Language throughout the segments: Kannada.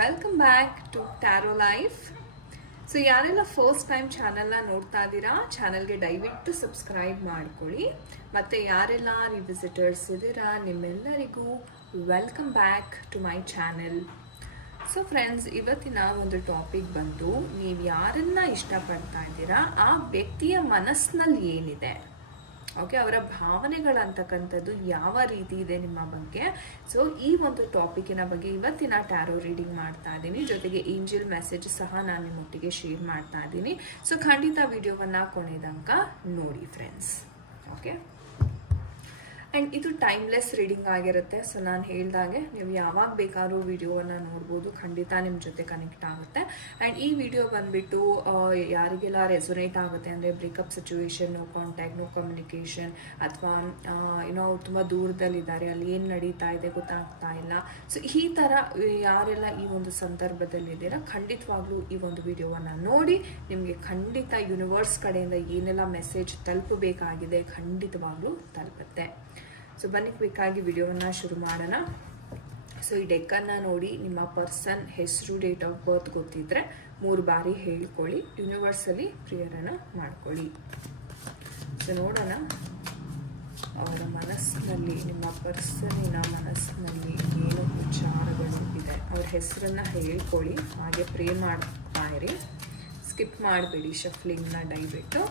Welcome back to tarot life. So ಯಾರೆಲ್ಲ ಫಸ್ಟ್ ಟೈಮ್ ಚಾನಲ್ನ ನೋಡ್ತಾ ಇದ್ದೀರಾ, ಚಾನಲ್ಗೆ ದಯವಿಟ್ಟು ಸಬ್ಸ್ಕ್ರೈಬ್ ಮಾಡ್ಕೊಳ್ಳಿ. ಮತ್ತು ಯಾರೆಲ್ಲ ರಿವಿಸಿಟರ್ಸ್ ಇದ್ದೀರಾ ನಿಮ್ಮೆಲ್ಲರಿಗೂ welcome back to my channel. So friends, ಇವತ್ತಿನ ಒಂದು ಟಾಪಿಕ್ ಬಂದು, ನೀವು ಯಾರನ್ನ ಇಷ್ಟಪಡ್ತಾ ಇದ್ದೀರಾ ಆ ವ್ಯಕ್ತಿಯ ಮನಸ್ಸಿನಲ್ಲಿ ಏನಿದೆ, ಓಕೆ, ಅವರ ಭಾವನೆಗಳಂತಕ್ಕಂಥದ್ದು ಯಾವ ರೀತಿ ಇದೆ ನಿಮ್ಮ ಬಗ್ಗೆ. ಸೊ ಈ ಒಂದು ಟಾಪಿಕಿನ ಬಗ್ಗೆ ಇವತ್ತಿನ ಟ್ಯಾರೋ ರೀಡಿಂಗ್ ಮಾಡ್ತಾ ಇದ್ದೀನಿ. ಜೊತೆಗೆ ಏಂಜಲ್ ಮೆಸೇಜ್ ಸಹ ನಾನು ನಿಮ್ಮೊಟ್ಟಿಗೆ ಶೇರ್ ಮಾಡ್ತಾ ಇದ್ದೀನಿ. ಸೊ ಖಂಡಿತ ವಿಡಿಯೋವನ್ನು ಕೊನೆ ತನಕ ನೋಡಿ ಫ್ರೆಂಡ್ಸ್. ಓಕೆ, ಆ್ಯಂಡ್ ಇದು ಟೈಮ್ಲೆಸ್ ರೀಡಿಂಗ್ ಆಗಿರುತ್ತೆ. ಸೊ ನಾನು ಹೇಳ್ದಾಗೆ ನೀವು ಯಾವಾಗ ಬೇಕಾದ್ರೂ ವಿಡಿಯೋವನ್ನು ನೋಡ್ಬೋದು, ಖಂಡಿತ ನಿಮ್ಮ ಜೊತೆ ಕನೆಕ್ಟ್ ಆಗುತ್ತೆ. ಆ್ಯಂಡ್ ಈ ವಿಡಿಯೋ ಬಂದುಬಿಟ್ಟು ಯಾರಿಗೆಲ್ಲ ರೆಸೊನೇಟ್ ಆಗುತ್ತೆ ಅಂದರೆ breakup situation, no contact, no communication, ಅಥವಾ ಏನೋ ತುಂಬ ದೂರದಲ್ಲಿದ್ದಾರೆ, ಅಲ್ಲಿ ಏನು ನಡೀತಾ ಇದೆ ಗೊತ್ತಾಗ್ತಾ ಇಲ್ಲ. ಸೊ ಈ ಥರ ಯಾರೆಲ್ಲ ಈ ಒಂದು ಸಂದರ್ಭದಲ್ಲಿದ್ದೀರಾ, ಖಂಡಿತವಾಗ್ಲೂ ಈ ಒಂದು ವಿಡಿಯೋವನ್ನು ನೋಡಿ. ನಿಮಗೆ ಖಂಡಿತ ಯೂನಿವರ್ಸ್ ಕಡೆಯಿಂದ ಏನೆಲ್ಲ ಮೆಸೇಜ್ ತಲುಪಬೇಕಾಗಿದೆ ಖಂಡಿತವಾಗ್ಲೂ ತಲುಪುತ್ತೆ. ಸೊ ಬನ್ನಿ ಕ್ವಿಕ್ಕಾಗಿ ವಿಡಿಯೋವನ್ನು ಶುರು ಮಾಡೋಣ. ಸೊ ಈ ಡೆಕ್ಕನ್ನು ನೋಡಿ, ನಿಮ್ಮ ಪರ್ಸನ್ ಹೆಸರು, ಡೇಟ್ ಆಫ್ ಬರ್ತ್ ಗೊತ್ತಿದ್ದರೆ 3 ಬಾರಿ ಹೇಳ್ಕೊಳ್ಳಿ, ಯೂನಿವರ್ಸಲ್ಲಿ ಪ್ರೇಯರನ್ನು ಮಾಡ್ಕೊಳ್ಳಿ. ಸೊ ನೋಡೋಣ ಅವರ ಮನಸ್ಸಿನಲ್ಲಿ, ನಿಮ್ಮ ಪರ್ಸನ್ನಿನ ಮನಸ್ಸಿನಲ್ಲಿ ಏನು ವಿಚಾರಗಳು ಇದೆ. ಅವ್ರ ಹೆಸರನ್ನು ಹೇಳ್ಕೊಳ್ಳಿ, ಹಾಗೆ ಪ್ರೇ ಮಾಡ್ತಾ ಇರಿ, ಸ್ಕಿಪ್ ಮಾಡಬೇಡಿ ಶಫ್ಲಿಂಗ್ನ ದಯವಿಟ್ಟು.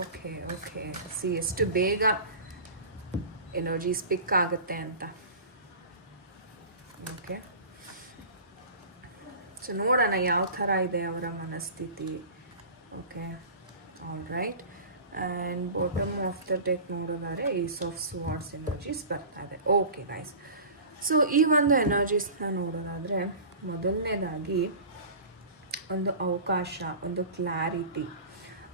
ಓಕೆ ಓಕೆ, ಸಿ ಎಷ್ಟು ಬೇಗ ಎನರ್ಜೀಸ್ ಪಿಕ್ ಆಗುತ್ತೆ ಅಂತ. ಓಕೆ, ಸೊ ನೋಡೋಣ ಯಾವ ಥರ ಇದೆ ಅವರ ಮನಸ್ಥಿತಿ. Okay, all right. And bottom of the deck ನೋಡೋದಾದ್ರೆ ಏಸ್ ಆಫ್ ಸ್ವಾರ್ಡ್ಸ್ ಎನರ್ಜೀಸ್ ಬರ್ತಾ ಇದೆ. ಓಕೆ ಗೈಸ್, ಸೊ ಈ ಒಂದು ಎನರ್ಜೀಸ್ನ ನೋಡೋದಾದರೆ, ಮೊದಲನೇದಾಗಿ ಒಂದು ಅವಕಾಶ, ಒಂದು ಕ್ಲಾರಿಟಿ,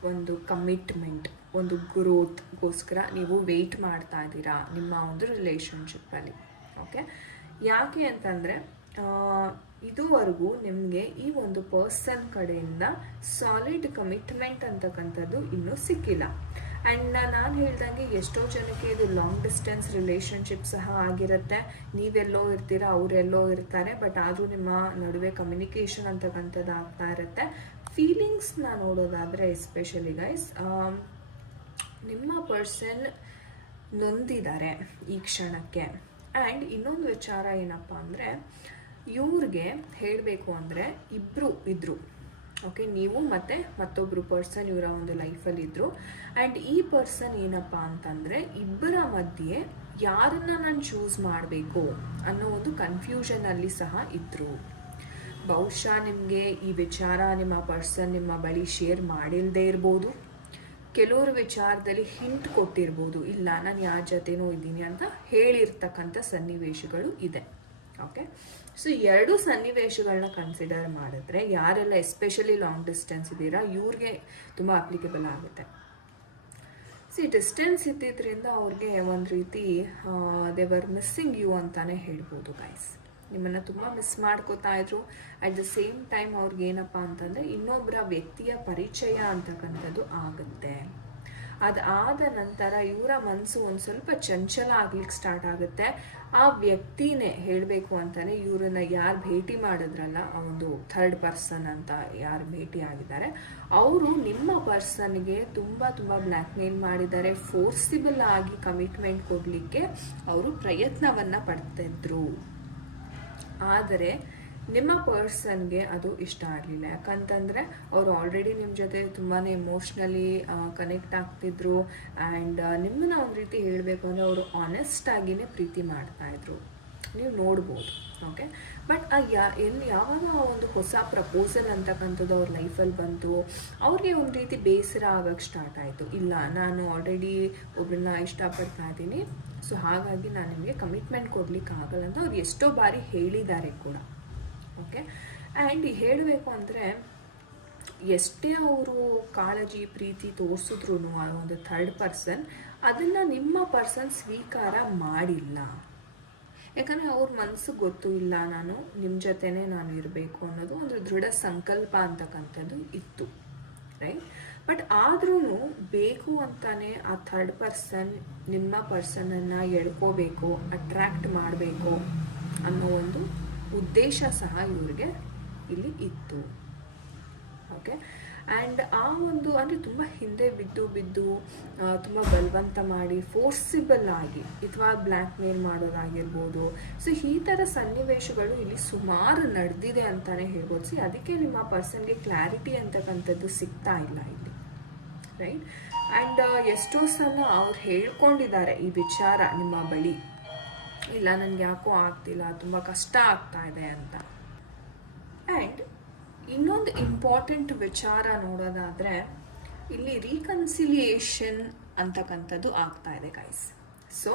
ಒಂದು ಕಮಿಟ್ಮೆಂಟ್, ಒಂದು ಗ್ರೋತ್ಗೋಸ್ಕರ ನೀವು ವೆಯ್ಟ್ ಮಾಡ್ತಾ ಇದ್ದೀರಾ ನಿಮ್ಮ ಒಂದು ರಿಲೇಷನ್ಶಿಪ್ಪಲ್ಲಿ. ಓಕೆ, ಯಾಕೆ ಅಂತಂದರೆ ಇದುವರೆಗೂ ನಿಮಗೆ ಈ ಒಂದು ಪರ್ಸನ್ ಕಡೆಯಿಂದ ಸಾಲಿಡ್ ಕಮಿಟ್ಮೆಂಟ್ ಅಂತಕ್ಕಂಥದ್ದು ಇನ್ನೂ ಸಿಕ್ಕಿಲ್ಲ. ಆ್ಯಂಡ್ ನಾನು ಹೇಳ್ದಂಗೆ ಎಷ್ಟೋ ಜನಕ್ಕೆ ಇದು ಲಾಂಗ್ ಡಿಸ್ಟೆನ್ಸ್ ರಿಲೇಷನ್ಶಿಪ್ ಸಹ ಆಗಿರುತ್ತೆ. ನೀವೆಲ್ಲೋ ಇರ್ತೀರ, ಅವರೆಲ್ಲೋ ಇರ್ತಾರೆ, ಬಟ್ ಆದರೂ ನಿಮ್ಮ ನಡುವೆ ಕಮ್ಯುನಿಕೇಷನ್ ಅಂತಕ್ಕಂಥದ್ದು ಆಗ್ತಾ ಇರುತ್ತೆ. ಫೀಲಿಂಗ್ಸ್ನ ನೋಡೋದಾದರೆ ಎಸ್ಪೆಷಲಿ ಗೈಸ್, ನಿಮ್ಮ ಪರ್ಸನ್ ನೊಂದಿದ್ದಾರೆ ಈ ಕ್ಷಣಕ್ಕೆ. ಆ್ಯಂಡ್ ಇನ್ನೊಂದು ವಿಚಾರ ಏನಪ್ಪ ಅಂದರೆ, ಇವ್ರಿಗೆ ಹೇಳಬೇಕು ಅಂದರೆ ಇಬ್ಬರು ಇದ್ದರು. ಓಕೆ, ನೀವು ಮತ್ತು ಮತ್ತೊಬ್ಬರು ಪರ್ಸನ್ ಇವರ ಒಂದು ಲೈಫಲ್ಲಿದ್ದರು. ಆ್ಯಂಡ್ ಈ ಪರ್ಸನ್ ಏನಪ್ಪ ಅಂತಂದರೆ, ಇಬ್ಬರ ಮಧ್ಯೆ ಯಾರನ್ನ ನಾನು ಚೂಸ್ ಮಾಡಬೇಕು ಅನ್ನೋ ಒಂದು ಕನ್ಫ್ಯೂಷನಲ್ಲಿ ಸಹ ಇದ್ದರು. ಬಹುಶಃ ನಿಮಗೆ ಈ ವಿಚಾರ ನಿಮ್ಮ ಪರ್ಸನ್ ನಿಮ್ಮ ಬಳಿ ಶೇರ್ ಮಾಡಿಲ್ಲದೆ ಇರ್ಬೋದು. ಕೆಲವರು ವಿಚಾರದಲ್ಲಿ ಹಿಂಟ್ ಕೊಟ್ಟಿರ್ಬೋದು, ಇಲ್ಲ ನಾನು ಯಾರ ಜೊತೆನೂ ಇದ್ದೀನಿ ಅಂತ ಹೇಳಿರ್ತಕ್ಕಂಥ ಸನ್ನಿವೇಶಗಳು ಇದೆ. ಓಕೆ, ಸೊ 2 ಸನ್ನಿವೇಶಗಳನ್ನ ಕನ್ಸಿಡರ್ ಮಾಡಿದ್ರೆ ಯಾರೆಲ್ಲ ಎಸ್ಪೆಷಲಿ ಲಾಂಗ್ ಡಿಸ್ಟೆನ್ಸ್ ಇದ್ದೀರಾ ಇವ್ರಿಗೆ ತುಂಬ ಅಪ್ಲಿಕೇಬಲ್ ಆಗುತ್ತೆ. ಡಿಸ್ಟೆನ್ಸ್ ಇದ್ದಿದ್ದರಿಂದ ಅವ್ರಿಗೆ ಒಂದು ರೀತಿ ದೇವರ್ ಮಿಸ್ಸಿಂಗ್ ಯು ಅಂತಾನೆ ಹೇಳ್ಬೋದು ಗೈಸ್. ನಿಮ್ಮನ್ನು ತುಂಬ ಮಿಸ್ ಮಾಡ್ಕೋತಾ ಇದ್ರು. ಅಟ್ ದ ಸೇಮ್ ಟೈಮ್ ಅವ್ರಿಗೆ ಏನಪ್ಪ ಅಂತಂದರೆ ಇನ್ನೊಬ್ಬರ ವ್ಯಕ್ತಿಯ ಪರಿಚಯ ಅಂತಕ್ಕಂಥದ್ದು ಆಗುತ್ತೆ. ಅದಾದ ನಂತರ ಇವರ ಮನಸ್ಸು ಒಂದು ಸ್ವಲ್ಪ ಚಂಚಲ ಆಗ್ಲಿಕ್ಕೆ ಸ್ಟಾರ್ಟ್ ಆಗುತ್ತೆ. ಆ ವ್ಯಕ್ತಿನೇ ಹೇಳಬೇಕು ಅಂತಾನೆ, ಇವರನ್ನ ಯಾರು ಭೇಟಿ ಮಾಡಿದ್ರಲ್ಲ, ಆ ಒಂದು ಥರ್ಡ್ ಪರ್ಸನ್ ಅಂತ ಯಾರು ಭೇಟಿ ಆಗಿದ್ದಾರೆ, ಅವರು ನಿಮ್ಮ ಪರ್ಸನ್ಗೆ ತುಂಬ ಬ್ಲ್ಯಾಕ್ ಮೇಲ್ ಮಾಡಿದ್ದಾರೆ. ಫೋರ್ಸಿಬಲ್ ಆಗಿ ಕಮಿಟ್ಮೆಂಟ್ ಕೊಡಲಿಕ್ಕೆ ಅವರು ಪ್ರಯತ್ನವನ್ನು ಪಡ್ತಿದ್ರು. ಆದರೆ ನಿಮ್ಮ ಪರ್ಸನ್ಗೆ ಅದು ಇಷ್ಟ ಆಗಲಿಲ್ಲ. ಯಾಕಂತಂದರೆ ಅವರು ಆಲ್ರೆಡಿ ನಿಮ್ಮ ಜೊತೆ ತುಂಬಾ ಎಮೋಷ್ನಲಿ ಕನೆಕ್ಟ್ ಆಗ್ತಿದ್ರು. ಆ್ಯಂಡ್ ನಿಮ್ಮನ್ನ ಒಂದು ರೀತಿ ಹೇಳಬೇಕು ಅಂದರೆ ಅವರು ಆನೆಸ್ಟ್ ಆಗಿಯೇ ಪ್ರೀತಿ ಮಾಡ್ತಾಯಿದ್ರು, ನೀವು ನೋಡ್ಬೋದು. ಓಕೆ, ಬಟ್ ಯಾವಾಗ ಒಂದು ಹೊಸ ಪ್ರಪೋಸಲ್ ಅಂತಕ್ಕಂಥದ್ದು ಅವ್ರ ಲೈಫಲ್ಲಿ ಬಂತು, ಅವ್ರಿಗೆ ಒಂದು ರೀತಿ ಬೇಸರ ಆಗೋಕ್ಕೆ ಸ್ಟಾರ್ಟ್ ಆಯಿತು. ಇಲ್ಲ, ನಾನು ಆಲ್ರೆಡಿ ಒಬ್ಬರನ್ನ ಇಷ್ಟಪಡ್ತಾ ಇದ್ದೀನಿ, ಸೊ ಹಾಗಾಗಿ ನಾನು ನಿಮಗೆ ಕಮಿಟ್ಮೆಂಟ್ ಕೊಡ್ಲಿಕ್ಕೆ ಆಗಲ್ಲ ಅಂತ ಅವ್ರು ಎಷ್ಟೋ ಬಾರಿ ಹೇಳಿದ್ದಾರೆ ಕೂಡ. ಓಕೆ, ಆ್ಯಂಡ್ ಹೇಳಬೇಕು ಅಂದರೆ ಎಷ್ಟೇ ಅವರು ಕಾಳಜಿ ಪ್ರೀತಿ ತೋರಿಸಿದ್ರು ಆ ಒಂದು ಥರ್ಡ್ ಪರ್ಸನ್ ಅದನ್ನು ನಿಮ್ಮ ಪರ್ಸನ್ ಸ್ವೀಕಾರ ಮಾಡಿಲ್ಲ. ಯಾಕಂದರೆ ಅವ್ರ ಮನಸ್ಸಿಗೆ ಗೊತ್ತು, ಇಲ್ಲ ನಾನು ನಿಮ್ಮ ಜೊತೆನೇ ನಾನು ಇರಬೇಕು ಅನ್ನೋದು ಒಂದು ದೃಢ ಸಂಕಲ್ಪ ಅಂತಕ್ಕಂಥದ್ದು ಇತ್ತು. ರೈಟ್. ಬಟ್ ಆದ್ರೂ ಬೇಕು ಅಂತಾನೆ ಆ ಥರ್ಡ್ ಪರ್ಸನ್ ನಿಮ್ಮ ಪರ್ಸನನ್ನು ಎಳ್ಕೋಬೇಕು, ಅಟ್ರ್ಯಾಕ್ಟ್ ಮಾಡಬೇಕು ಅನ್ನೋ ಒಂದು ಉದ್ದೇಶ ಸಹ ಇವ್ರಿಗೆ ಇಲ್ಲಿ ಇತ್ತು. ಓಕೆ. ಆ್ಯಂಡ್ ಆ ಒಂದು ಅಂದರೆ ತುಂಬ ಹಿಂದೆ ಬಿದ್ದು ತುಂಬ ಬಲವಂತ ಮಾಡಿ ಫೋರ್ಸಿಬಲ್ ಆಗಿ ಅಥವಾ ಬ್ಲ್ಯಾಕ್ ಮೇಲ್ ಮಾಡೋದಾಗಿರ್ಬೋದು. ಸೊ ಈ ಥರ ಸನ್ನಿವೇಶಗಳು ಇಲ್ಲಿ ಸುಮಾರು ನಡೆದಿದೆ ಅಂತಲೇ ಹೇಳ್ಬೋದು. ಸಿ ಅದಕ್ಕೆ ನಿಮ್ಮ ಪರ್ಸನ್ಗೆ ಕ್ಲಾರಿಟಿ ಅಂತಕ್ಕಂಥದ್ದು ಸಿಗ್ತಾ ಇಲ್ಲ ಇಲ್ಲಿ, ರೈಟ್. ಆ್ಯಂಡ್ ಎಷ್ಟೋ ಸಲ ಅವ್ರು ಹೇಳ್ಕೊಂಡಿದ್ದಾರೆ ಈ ವಿಚಾರ ನಿಮ್ಮ ಬಳಿ, ಇಲ್ಲ ನನಗೆ ಯಾಕೋ ಆಗ್ತಿಲ್ಲ, ತುಂಬ ಕಷ್ಟ ಆಗ್ತಾ ಇದೆ ಅಂತ. ಆ್ಯಂಡ್ ಇನ್ನೊಂದು ಇಂಪಾರ್ಟೆಂಟ್ ವಿಚಾರ ನೋಡೋದಾದರೆ ಇಲ್ಲಿ ರೀಕನ್ಸಿಲಿಯೇಷನ್ ಅಂತಕ್ಕಂಥದ್ದು ಆಗ್ತಾ ಇದೆ ಗೈಸ್. ಸೊ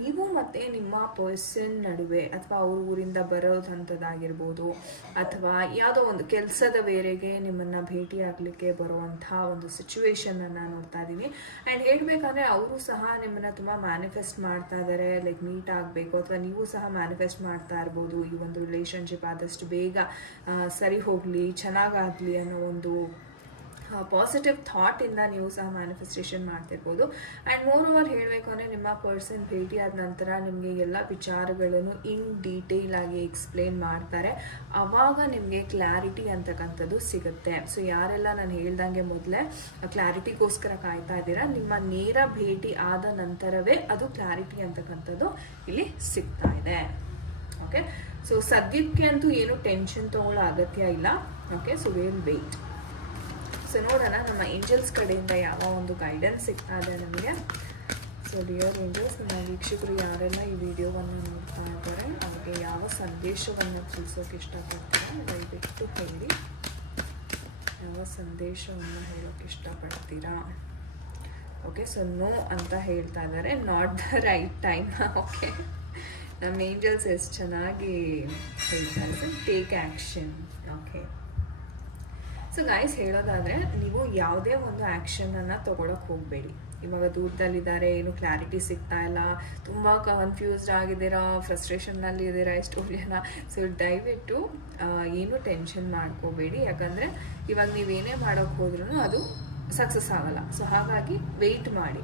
ನೀವು ಮತ್ತು ನಿಮ್ಮ ಪರ್ಸನ್ ನಡುವೆ ಅಥವಾ ಅವ್ರ ಊರಿಂದ ಬರೋದಂಥದ್ದಾಗಿರ್ಬೋದು, ಅಥವಾ ಯಾವುದೋ ಒಂದು ಕೆಲಸದ ವೇರೆಗೆ ನಿಮ್ಮನ್ನು ಭೇಟಿ ಆಗಲಿಕ್ಕೆ ಬರುವಂಥ ಒಂದು ಸಿಚುವೇಶನನ್ನು ನೋಡ್ತಾ ಇದ್ದೀವಿ. ಆ್ಯಂಡ್ ಹೇಳಬೇಕಂದ್ರೆ ಅವರು ಸಹ ನಿಮ್ಮನ್ನು ತುಂಬ ಮ್ಯಾನಿಫೆಸ್ಟ್ ಮಾಡ್ತಾ ಇದ್ದಾರೆ, ಲೈಕ್ ಮೀಟ್ ಆಗಬೇಕು, ಅಥವಾ ನೀವು ಸಹ ಮ್ಯಾನಿಫೆಸ್ಟ್ ಮಾಡ್ತಾ ಇರ್ಬೋದು ಈ ಒಂದು ರಿಲೇಷನ್ಶಿಪ್ ಆದಷ್ಟು ಬೇಗ ಸರಿ ಹೋಗಲಿ, ಚೆನ್ನಾಗಾಗಲಿ ಅನ್ನೋ ಒಂದು ಪಾಸಿಟಿವ್ ಥಾಟಿಂದ ನೀವು ಸಹ ಮ್ಯಾನಿಫೆಸ್ಟೇಷನ್ ಮಾಡ್ತಿರ್ಬೋದು. ಆ್ಯಂಡ್ ಮೋರ್ ಓವರ್ ಹೇಳಬೇಕು ಅಂದರೆ ನಿಮ್ಮ ಪರ್ಸನ್ ಭೇಟಿ ಆದ ನಂತರ ನಿಮಗೆ ಎಲ್ಲ ವಿಚಾರಗಳನ್ನು ಇನ್ ಡೀಟೇಲ್ ಆಗಿ ಎಕ್ಸ್ಪ್ಲೇನ್ ಮಾಡ್ತಾರೆ. ಆವಾಗ ನಿಮಗೆ ಕ್ಲಾರಿಟಿ ಅಂತಕ್ಕಂಥದ್ದು ಸಿಗುತ್ತೆ. ಸೊ ಯಾರೆಲ್ಲ ನಾನು ಹೇಳ್ದಂಗೆ ಮೊದಲೇ ಕ್ಲಾರಿಟಿಗೋಸ್ಕರ ಕಾಯ್ತಾ ಇದ್ದೀರಾ, ನಿಮ್ಮ ನೇರ ಭೇಟಿ ಆದ ನಂತರವೇ ಅದು ಕ್ಲಾರಿಟಿ ಅಂತಕ್ಕಂಥದ್ದು ಇಲ್ಲಿ ಸಿಗ್ತಾ ಇದೆ. ಓಕೆ. ಸೊ ಸದ್ಯಕ್ಕೆ ಅಂತೂ ಏನು ಟೆನ್ಷನ್ ತಗೊಳ್ಳೋ ಅಗತ್ಯ ಇಲ್ಲ. Okay. So will wait. So ನೋಡೋಣ ನಮ್ಮ ಏಂಜಲ್ಸ್ ಕಡೆಯಿಂದ ಯಾವ ಒಂದು ಗೈಡೆನ್ಸ್ ಸಿಗ್ತಾ ಇದೆ ನಮಗೆ. ಸೊ ಡಿಯರ್ ಏಂಜಲ್ಸ್, ನಮ್ಮ ವೀಕ್ಷಕರು ಯಾರೆಲ್ಲ ಈ ವಿಡಿಯೋವನ್ನು ನೋಡ್ತಾ ಇದ್ದಾರೆ ಅವ್ರಿಗೆ ಯಾವ ಸಂದೇಶವನ್ನು ತಿಳಿಸೋಕೆ ಇಷ್ಟಪಡ್ತಾರೆ ದಯವಿಟ್ಟು ಹೇಳಿ. ಯಾವ ಸಂದೇಶವನ್ನು ಹೇಳೋಕೆ ಇಷ್ಟಪಡ್ತೀರಾ? ಓಕೆ. ಸೊ ನೋ ಅಂತ ಹೇಳ್ತಾ ಇದ್ದಾರೆ, not the right time. Okay. ನಮ್ಮ ಏಂಜಲ್ಸ್ ಎಷ್ಟು ಚೆನ್ನಾಗಿ ಹೇಳ್ತಾರೆ, take action. Okay. So guys, ಹೇಳೋದಾದರೆ ನೀವು ಯಾವುದೇ ಒಂದು ಆ್ಯಕ್ಷನನ್ನು ತೊಗೊಳಕ್ಕೆ ಹೋಗಬೇಡಿ. ಇವಾಗ ದೂರದಲ್ಲಿದ್ದಾರೆ, ಏನು ಕ್ಲಾರಿಟಿ ಸಿಗ್ತಾ ಇಲ್ಲ, ತುಂಬ ಕನ್ಫ್ಯೂಸ್ಡ್ ಆಗಿದ್ದೀರಾ, ಫ್ರಸ್ಟ್ರೇಷನ್ನಲ್ಲಿ ಇದ್ದೀರಾ ಎಷ್ಟೋ ಜನ. ಸೊ ದಯವಿಟ್ಟು ಏನು ಟೆನ್ಷನ್ ಮಾಡ್ಕೋಬೇಡಿ, ಯಾಕಂದರೆ ಇವಾಗ ನೀವೇನೇ ಮಾಡೋಕ್ಕೆ ಹೋದ್ರೂ ಅದು ಸಕ್ಸಸ್ ಆಗಲ್ಲ. ಸೊ ಹಾಗಾಗಿ ವೆಯ್ಟ್ ಮಾಡಿ,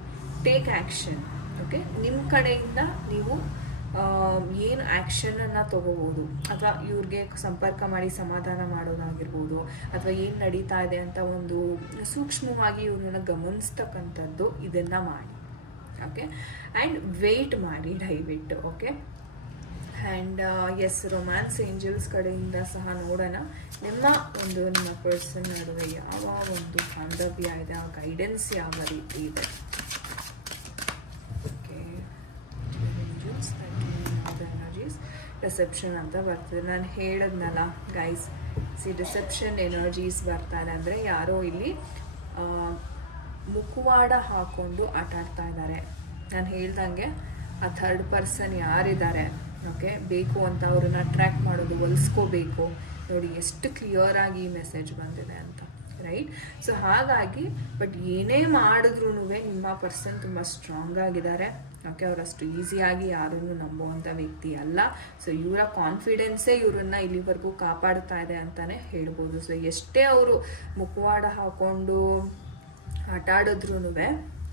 ಟೇಕ್ ಆ್ಯಕ್ಷನ್. ಓಕೆ. ನಿಮ್ಮ ಕಡೆಯಿಂದ ನೀವು ಏನು ಆ್ಯಕ್ಷನನ್ನು ತೊಗೋಬೋದು, ಅಥವಾ ಇವ್ರಿಗೆ ಸಂಪರ್ಕ ಮಾಡಿ ಸಮಾಧಾನ ಮಾಡೋದಾಗಿರ್ಬೋದು, ಅಥವಾ ಏನು ನಡೀತಾ ಇದೆ ಅಂತ ಒಂದು ಸೂಕ್ಷ್ಮವಾಗಿ ಇವ್ರನ್ನ ಗಮನಿಸ್ತಕ್ಕಂಥದ್ದು, ಇದನ್ನು ಮಾಡಿ. ಓಕೆ. ಆ್ಯಂಡ್ ವೆಯ್ಟ್ ಮಾಡಿ ದಯವಿಟ್ಟು. Okay. And yes, romance angels ಕಡೆಯಿಂದ ಸಹ ನೋಡೋಣ ನಿಮ್ಮ ಪರ್ಸನ್ ನಡುವೆ ಯಾವ ಒಂದು ಬಾಂಧವ್ಯ ಇದೆ, ಆ ಗೈಡೆನ್ಸ್ ಯಾವ ರೀತಿ ಇದೆ. ರಿಸೆಪ್ಷನ್ ಅಂತ ಬರ್ತದೆ. ನಾನು ಹೇಳಿದ್ನಲ್ಲ ಗೈಸ್, ರಿಸೆಪ್ಷನ್ ಎನರ್ಜೀಸ್ ಬರ್ತಾರೆ ಅಂದರೆ ಯಾರೋ ಇಲ್ಲಿ ಮುಖವಾಡ ಹಾಕ್ಕೊಂಡು ಆಟಾಡ್ತಾ ಇದ್ದಾರೆ. ನಾನು ಹೇಳ್ದಂಗೆ ಆ ಥರ್ಡ್ ಪರ್ಸನ್ ಯಾರಿದ್ದಾರೆ, ಓಕೆ, ಬೇಕು ಅಂತ ಅವ್ರನ್ನ ಅಟ್ರ್ಯಾಕ್ಟ್ ಮಾಡೋದು, ಒಲಿಸ್ಕೋಬೇಕು. ನೋಡಿ ಎಷ್ಟು ಕ್ಲಿಯರಾಗಿ ಈ ಮೆಸೇಜ್ ಬಂದಿದೆ ಅಂತ, ರೈಟ್. ಸೊ ಹಾಗಾಗಿ ಬಟ್ ಏನೇ ಮಾಡಿದ್ರೂ ನಿಮ್ಮ ಪರ್ಸನ್ ತುಂಬ ಸ್ಟ್ರಾಂಗ್ ಆಗಿದ್ದಾರೆ. ಓಕೆ. ಅವರಷ್ಟು ಈಸಿಯಾಗಿ ಯಾರನ್ನು ನಂಬುವಂಥ ವ್ಯಕ್ತಿ ಅಲ್ಲ. ಸೊ ಇವರ ಕಾನ್ಫಿಡೆನ್ಸೇ ಇವರನ್ನು ಇಲ್ಲಿವರೆಗೂ ಕಾಪಾಡ್ತಾ ಇದೆ ಅಂತಲೇ ಹೇಳ್ಬೋದು. ಸೊ ಎಷ್ಟೇ ಅವರು ಮುಖವಾಡ ಹಾಕ್ಕೊಂಡು ಆಟ ಆಡಿದ್ರೂ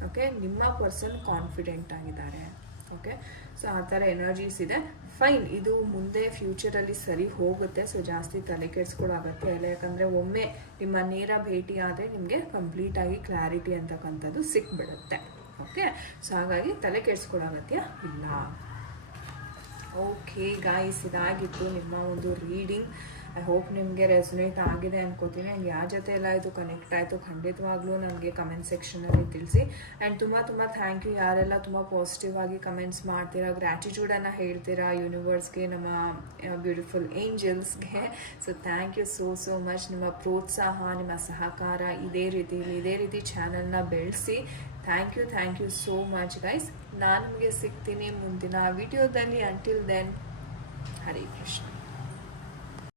ಓಕೆ, ನಿಮ್ಮ ಪರ್ಸನ್ ಕಾನ್ಫಿಡೆಂಟ್ ಆಗಿದ್ದಾರೆ. ಓಕೆ. ಸೊ ಆ ಥರ ಎನರ್ಜೀಸ್ ಇದೆ. ಫೈನ್, ಇದು ಮುಂದೆ ಫ್ಯೂಚರಲ್ಲಿ ಸರಿ ಹೋಗುತ್ತೆ. ಸೊ ಜಾಸ್ತಿ ತಲೆ ಕೆಡಿಸ್ಕೊಳ್ಳೋ ಅಗತ್ಯ ಇಲ್ಲ, ಯಾಕಂದರೆ ಒಮ್ಮೆ ನಿಮ್ಮ ನೇರ ಭೇಟಿ ಆದರೆ ನಿಮಗೆ ಕಂಪ್ಲೀಟಾಗಿ ಕ್ಲಾರಿಟಿ ಅಂತಕ್ಕಂಥದ್ದು ಸಿಕ್ಬಿಡುತ್ತೆ. ಓಕೆ. ಸೊ ಹಾಗಾಗಿ ತಲೆ ಕೆಡಿಸ್ಕೊಳ್ಳೋ ಅಗತ್ಯ ಇಲ್ಲ. ಓಕೆ ಗಾಯ್ಸ್, ಇದಾಗಿತ್ತು ನಿಮ್ಮ ಒಂದು ರೀಡಿಂಗ್. ಐ ಹೋಪ್ ನಿಮಗೆ ರೆಸೊನೇಟ್ ಆಗಿದೆ ಅನ್ಕೋತೀನಿ. ಆ್ಯಂಡ್ ಯಾರ ಜೊತೆ ಎಲ್ಲ ಇದು ಕನೆಕ್ಟ್ ಆಯಿತು ಖಂಡಿತವಾಗ್ಲೂ ನನಗೆ ಕಮೆಂಟ್ ಸೆಕ್ಷನಲ್ಲಿ ತಿಳಿಸಿ. ಆ್ಯಂಡ್ ತುಂಬ ಥ್ಯಾಂಕ್ ಯು ಯಾರೆಲ್ಲ ತುಂಬ ಪಾಸಿಟಿವ್ ಆಗಿ ಕಮೆಂಟ್ಸ್ ಮಾಡ್ತೀರಾ, ಗ್ರ್ಯಾಟಿಟ್ಯೂಡನ್ನು ಹೇಳ್ತೀರಾ ಯೂನಿವರ್ಸ್ಗೆ, ನಮ್ಮ ಬ್ಯೂಟಿಫುಲ್ ಏಂಜಲ್ಸ್ಗೆ. So thank you so much. ನಿಮ್ಮ ಪ್ರೋತ್ಸಾಹ, ನಿಮ್ಮ ಸಹಕಾರ ಇದೇ ರೀತಿ ಚಾನಲ್ನ ಬೆಳೆಸಿ. Thank you so much guys. ನಾನು ನಿಮಗೆ ಸಿಗ್ತೀನಿ ಮುಂದಿನ ವಿಡಿಯೋದಲ್ಲಿ. Until then, Hare Krishna.